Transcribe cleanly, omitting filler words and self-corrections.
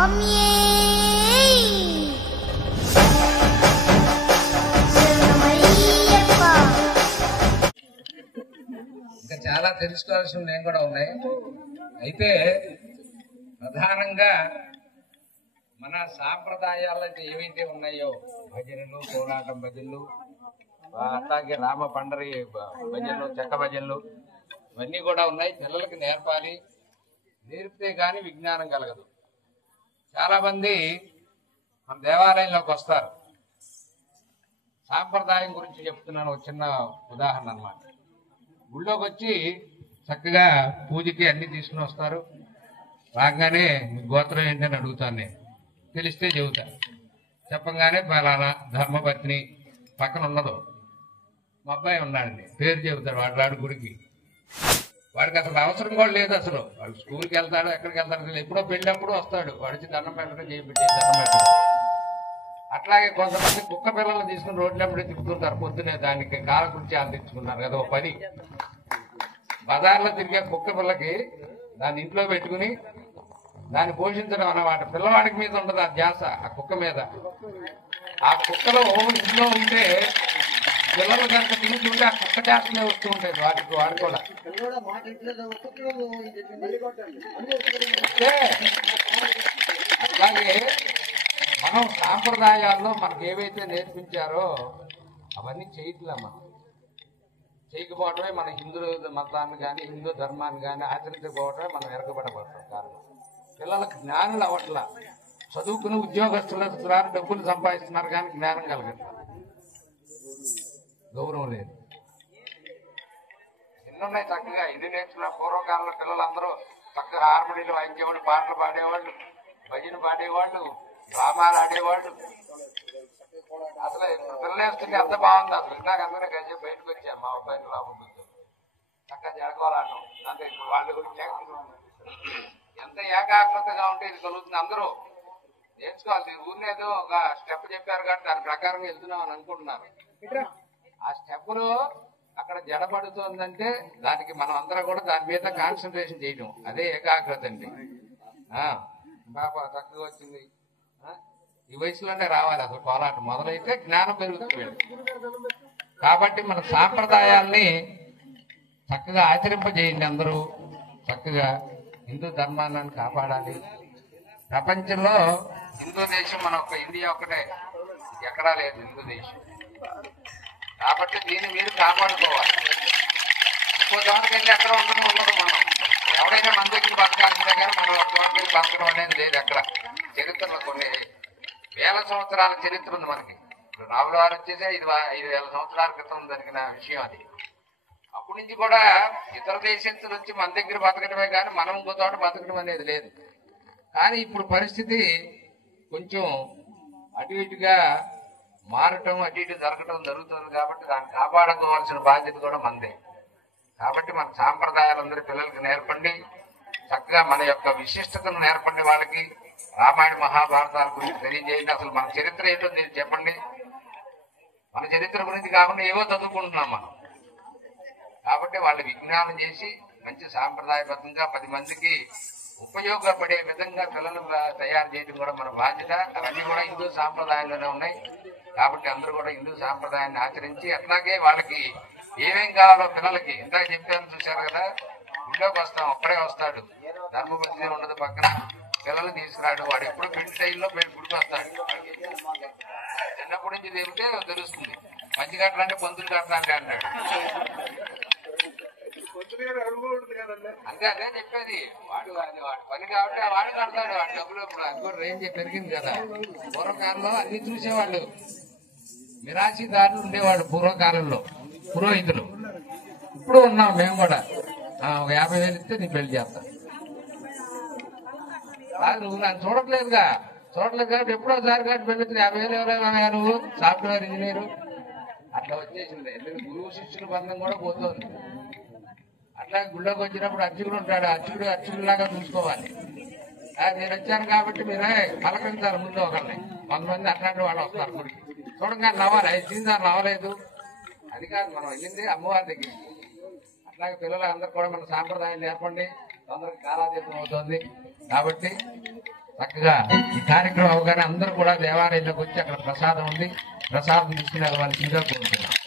స్వామియే ఇంకా చాలా తెలుసుకోవాల్సిన నేను కూడా ఉన్నాయి. అయితే ప్రధానంగా మన సాంప్రదాయాలు ఏవైతే ఉన్నాయో భజనలు, కోలాటం భజనలు, అట్లాగే రామ పండరి భజనలు, చెక్క భజనలు ఇవన్నీ కూడా ఉన్నాయి. పిల్లలకి నేర్పాలి. నేర్పితే గాని విజ్ఞానం కలగదు. చాలా మంది మన దేవాలయంలోకి వస్తారు. సాంప్రదాయం గురించి చెప్తున్నాను, ఒక చిన్న ఉదాహరణ అన్నమాట. గుళ్ళోకి వచ్చి చక్కగా పూజకి అన్ని తీసుకుని వస్తారు. రాగానే మీ గోత్రం ఏంటని అడుగుతాను నేను. తెలిస్తే చెబుతా. చెప్పంగానే పలానా ధర్మపత్ని పక్కన ఉన్నదో మా అబ్బాయి ఉన్నాడండి, పేరు చెబుతాడు. వాడు రాడు గుడికి. వాడికి అసలు అవసరం కూడా లేదు. అసలు వాడు స్కూల్కి వెళ్తాడు, ఎక్కడికి వెళ్తాడు అసలు. ఎప్పుడో పెళ్ళినప్పుడు వస్తాడు. వాడికి దండం పెట్టడం, చేయించే దండం పెట్టడం. అట్లాగే కొంతమంది కుక్క పిల్లలు తీసుకుని రోడ్లప్పుడు తిప్పుతుంటారు. పొద్దునే దానికి కాలకృత్య అందించుకుంటారు కదా. ఓ పని బజార్లో తిరిగే కుక్క పిల్లకి దాన్ని ఇంట్లో పెట్టుకుని దాన్ని పోషించడం అన్నమాట. పిల్లవాడికి మీద ఉండదు ఆ ధ్యాస, ఆ కుక్క మీద. ఆ కుక్కలో ఇంట్లో ఉంటే పిల్లలు కనుక తింటుంటే ఆ కుక్క ధ్యాసనే వస్తూ ఉంటుంది వాటికి. వాడు కూడా అట్లాగే మనం సాంప్రదాయాల్లో మనకు ఏవైతే నేర్పించారో అవన్నీ చేయట్లే. మనం చేయకపోవటమే మన హిందూ మతాన్ని కానీ హిందూ ధర్మాన్ని కానీ ఆచరించకపోవటమే మనం ఎరగబడబడతాం. కారణం పిల్లలకు జ్ఞానులు అవ్వట్లా. చదువుకుని ఉద్యోగస్తులు డబ్బులు సంపాదిస్తున్నారు కానీ జ్ఞానం కలగట్లా, గౌరవం లేదు. ఎన్నున్నాయి చక్కగా. ఇది నేర్చుకున్న పూర్వకాలంలో పిల్లలందరూ చక్కగా హార్మోనీలు వాయించేవాళ్ళు, పాటలు పాడేవాళ్ళు, భజన పాడేవాళ్ళు, డ్రామాలు ఆడేవాళ్ళు. అసలు పిల్లలు వేస్తుంటే అంత బాగుంది. అసలు ఇందాక అందరూ కలిసి బయటకు వచ్చారు. మా అబ్బాయిని లోపల కూర్చొని చక్కగా జరగవాలన్నాం. అంటే ఇప్పుడు వాళ్ళ గురించి ఎంత ఏకాగ్రతగా ఉంటే ఇది కలుగుతుంది. అందరూ నేర్చుకోవాలి. ఊరినేదో ఒక స్టెప్ చెప్పారు కాబట్టి దాని ప్రకారం వెళ్తున్నాం అని అనుకుంటున్నారు. ఆ స్టెప్లో అక్కడ జడపడుతుందంటే దానికి మనం అందరం కూడా దాని మీద కాన్సన్ట్రేషన్ చేయడం, అదే ఏకాగ్రత అండి. బాబా చక్కగా వచ్చింది. ఈ వయసులోనే రావాలి అసలు కోలాటం మొదలైతే జ్ఞానం పెరుగుతుంది. కాబట్టి మన సాంప్రదాయాల్ని చక్కగా ఆచరింపజేయండి. అందరూ చక్కగా హిందూ ధర్మాన్ని కాపాడాలి. ప్రపంచంలో హిందూ దేశం మన ఒక ఇండియా ఒకటే, ఎక్కడా లేదు హిందూ దేశం. కాబట్టి దీన్ని మీరు కాపాడుకోవాలి. ఇంకో దానికైతే ఎక్కడ ఉండదు మనం. ఎవడైనా మన దగ్గర బతకాల్సిందే కానీ మనం ఒక చోటుకి బతకడం అనేది లేదు ఎక్కడ. చరిత్రలో కొన్ని వేల సంవత్సరాల చరిత్ర ఉంది మనకి. ఇప్పుడు రాముల వారు వచ్చేసి 5,000 సంవత్సరాల క్రితం జరిగిన విషయం అది. అప్పటి నుంచి కూడా ఇతర దేశస్తులు వచ్చి మన దగ్గర బతకడమే కానీ మనం ఇంకో చోట బతకడం అనేది లేదు. కానీ ఇప్పుడు పరిస్థితి కొంచెం అటు ఇటుగా మారటం, అటు ఇటు జరగటం జరుగుతుంది. కాబట్టి దాన్ని కాపాడుకోవాల్సిన బాధ్యత కూడా మనదే. కాబట్టి మన సాంప్రదాయాలందరూ పిల్లలకి నేర్పండి. చక్కగా మన యొక్క విశిష్టతను నేర్పండి. వాళ్ళకి రామాయణ మహాభారతాల గురించి తెలియజేయండి. అసలు మన చరిత్ర ఏంటో మీరు చెప్పండి. మన చరిత్ర గురించి కాకుండా ఏవో చదువుకుంటున్నాం మనం. కాబట్టి వాళ్ళు విజ్ఞానం చేసి మంచి సాంప్రదాయబద్ధంగా 10 మందికి ఉపయోగపడే విధంగా పిల్లలు తయారు చేయడం కూడా మన బాధ్యత. అవన్నీ కూడా హిందూ సాంప్రదాయంలోనే ఉన్నాయి. కాబట్టి అందరూ కూడా హిందూ సాంప్రదాయాన్ని ఆచరించి అట్లాగే వాళ్ళకి ఏమేం కావాలో పిల్లలకి ఇందాక చెప్పాను చూశారు కదా. ఇంట్లోకి వస్తాం, అప్పుడే వస్తాడు, ధర్మబద్ధి ఉండదు పక్కన, పిల్లలు తీసుకురాడు. వాడు ఎప్పుడు పెళ్లి టైంలో గుడికి వస్తాడు. చిన్నప్పటి నుంచి తెలిపితే తెలుస్తుంది. మంచి గట్ల అంటే పంతులు గట్ల అంటే అంటాడు. అంతే అదే చెప్పేది. వాడు పని కాబట్టి వాడు కడతాడు. వాడు డబ్బులు ఇప్పుడు అది కూడా రేంజ్ పెరిగింది కదా. పూర్వకాలంలో అన్ని చూసేవాళ్ళు, మిరాశీదారులు ఉండేవాళ్ళు పూర్వకాలంలో, పురోహితులు. ఇప్పుడు ఉన్నాం మేము కూడా. 50,000 ఇస్తే నీ పెళ్లి చేస్తా. నువ్వు నన్ను చూడట్లేదు కాబట్టి ఎప్పుడోసారి కాబట్టి పెళ్లి 50,000 ఎవరైనా నువ్వు సాఫ్ట్వేర్ ఇంజనీరు అట్లా వచ్చేసింది. ఎందుకంటే గురువు శిష్యుల బంధం కూడా పోతుంది. అట్లా గుళ్ళోకి వచ్చినప్పుడు అర్చకుడు ఉంటాడు. అర్చకుడిలాగా చూసుకోవాలి. నేను వచ్చాను కాబట్టి మీరే పలకరించాలి ముందు ఒకరిని. కొంతమంది అట్లాంటి వాళ్ళు వస్తారు గుడికి. చూడంగా నవ్వాలి. 5 సార్లు నవ్వలేదు అది కాదు. మనం వెళ్ళింది అమ్మవారి దగ్గరికి. అట్లాగే పిల్లలందరూ కూడా మన సాంప్రదాయం నేర్పండి. తొందరగా కాలాతీతం అవుతుంది. కాబట్టి చక్కగా ఈ కార్యక్రమం అవగానే అందరూ కూడా దేవాలయంలోకి వచ్చి అక్కడ ప్రసాదం ఉంది, ప్రసాదం తీసుకుని వెళ్ళవలసిందిగా కోరుతున్నాం.